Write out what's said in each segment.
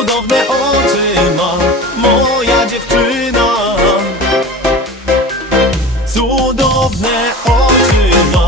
Cudowne oczy ma moja dziewczyna. Cudowne oczy ma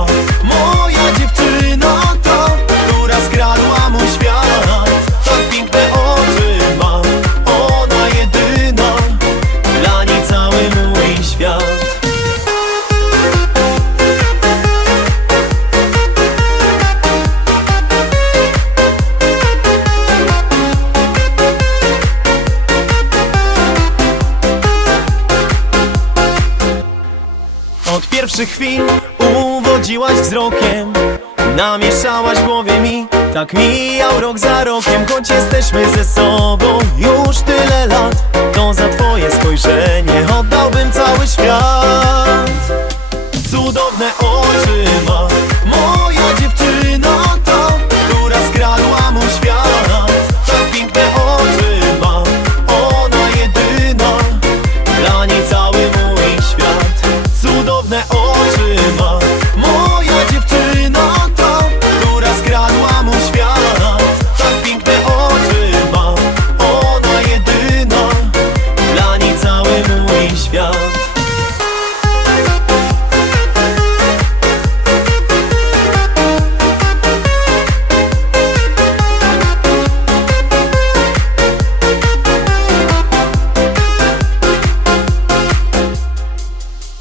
pierwszych chwil uwodziłaś wzrokiem Namieszałaś w głowie mi Tak mijał rok za rokiem Choć jesteśmy ze sobą już tyle lat To za twoje spojrzenie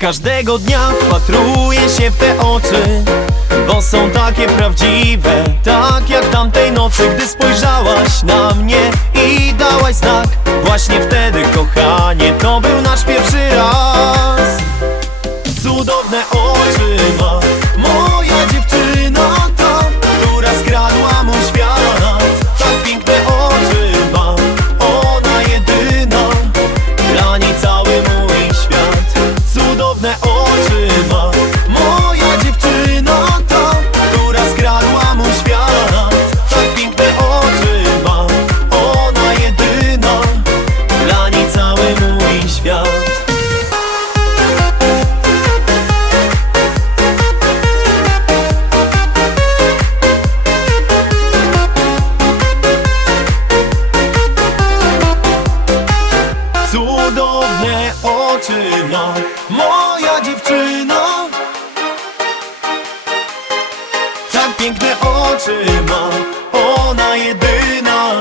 Każdego dnia wpatruję się w te oczy Bo są takie prawdziwe Tak jak tamtej nocy, gdy spojrzałaś na mnie I dałaś znak. Właśnie wtedy, kochanie, to był nasz pierwszy raz. Cudowne oczy ma moja Cudowne oczy ma moja dziewczyna Tak piękne oczy ma ona jedyna.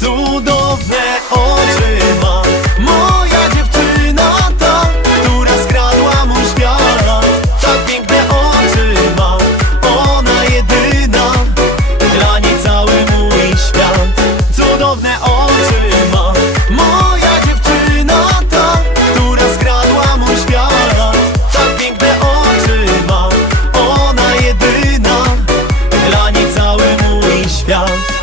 Cudowne oczy love.